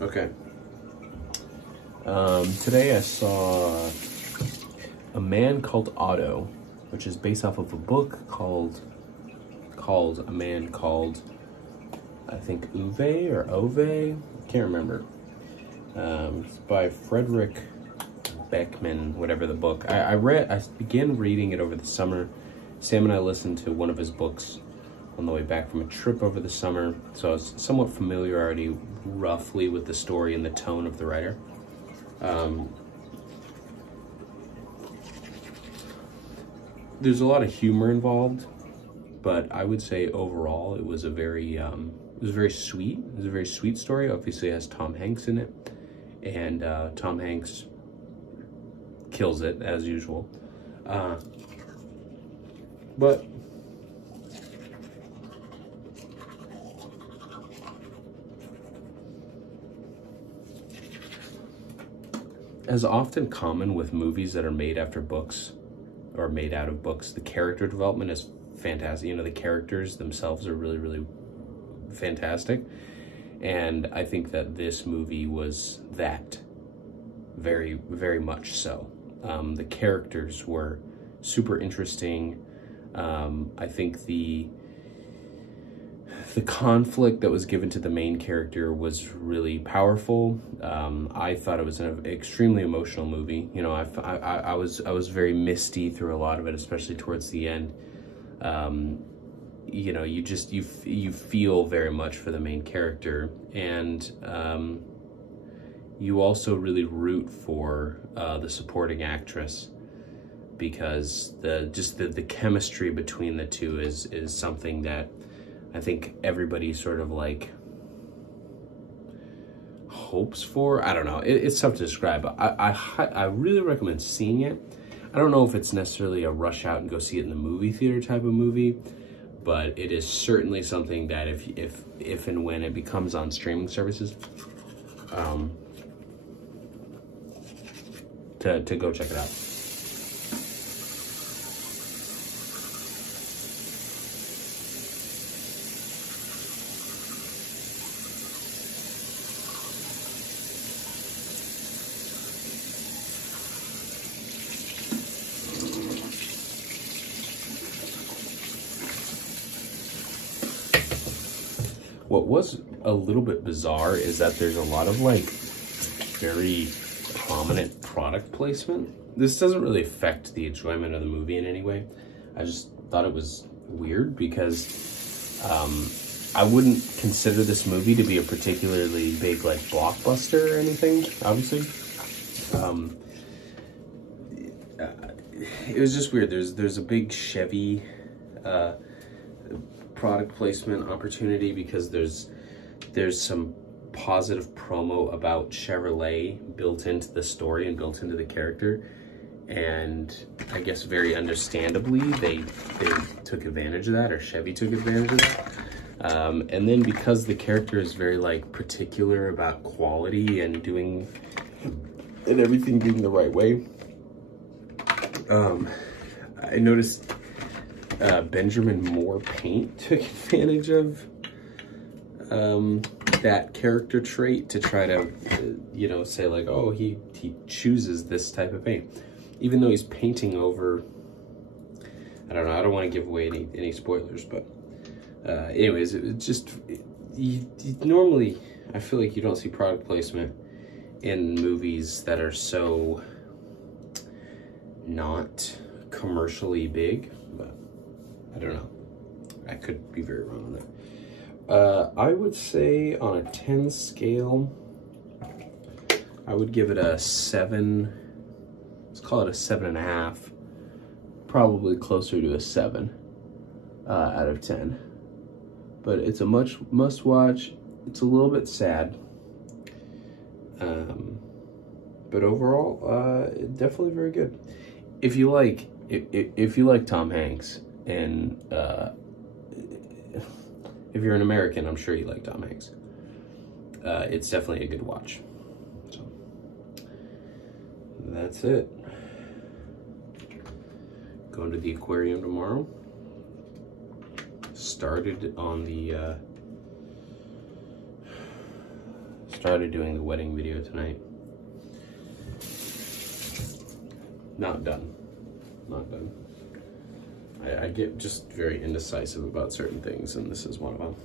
Okay. Today I saw A Man Called Otto, which is based off of a book called A Man Called, I think, Uwe or Ove. Can't remember. It's by Frederick Beckman, whatever the book. I began reading it over the summer. Sam and I listened to one of his books on the way back from a trip over the summer, so I was somewhat familiar already roughly with the story and the tone of the writer. There's a lot of humor involved, but I would say overall it was a very sweet. It was a very sweet story. Obviously it has Tom Hanks in it, and Tom Hanks kills it as usual. But as often common with movies that are made after books or made out of books, the character development is fantastic. You know, the characters themselves are really, really fantastic. And I think that this movie was that very, very much so. The characters were super interesting. I think the conflict that was given to the main character was really powerful. I thought it was an extremely emotional movie. You know, I was very misty through a lot of it, especially towards the end. You know, you feel very much for the main character, and you also really root for the supporting actress, because the chemistry between the two is something that I think everybody sort of like hopes for. I don't know. It's tough to describe. I really recommend seeing it. I don't know if it's necessarily a rush out and go see it in the movie theater type of movie, but it is certainly something that if and when it becomes on streaming services, to go check it out. What was a little bit bizarre is that there's a lot of like very prominent product placement. This doesn't really affect the enjoyment of the movie in any way. I just thought it was weird because I wouldn't consider this movie to be a particularly big like blockbuster or anything, obviously. It was just weird. There's a big Chevy product placement opportunity because there's some positive promo about Chevrolet built into the story and built into the character, and I guess very understandably they took advantage of that, or Chevy took advantage of that. And then because the character is very like particular about quality and everything being the right way, I noticed Benjamin Moore Paint took advantage of that character trait to try to, you know, say like, oh, he chooses this type of paint, even though he's painting over, I don't know, I don't want to give away any spoilers, but anyways, it's just, normally, I feel like you don't see product placement in movies that are so not commercially big, but I don't know. I could be very wrong on that. I would say on a 10 scale, I would give it a 7. Let's call it a 7.5. Probably closer to a 7 out of 10. But it's a must watch. It's a little bit sad. But overall, definitely very good. If you like Tom Hanks, and if you're an American, I'm sure you like Tom Hanks. It's definitely a good watch. So that's it. Going to the aquarium tomorrow. Started started doing the wedding video tonight. Not done. Not done. I get just very indecisive about certain things, and this is one of them.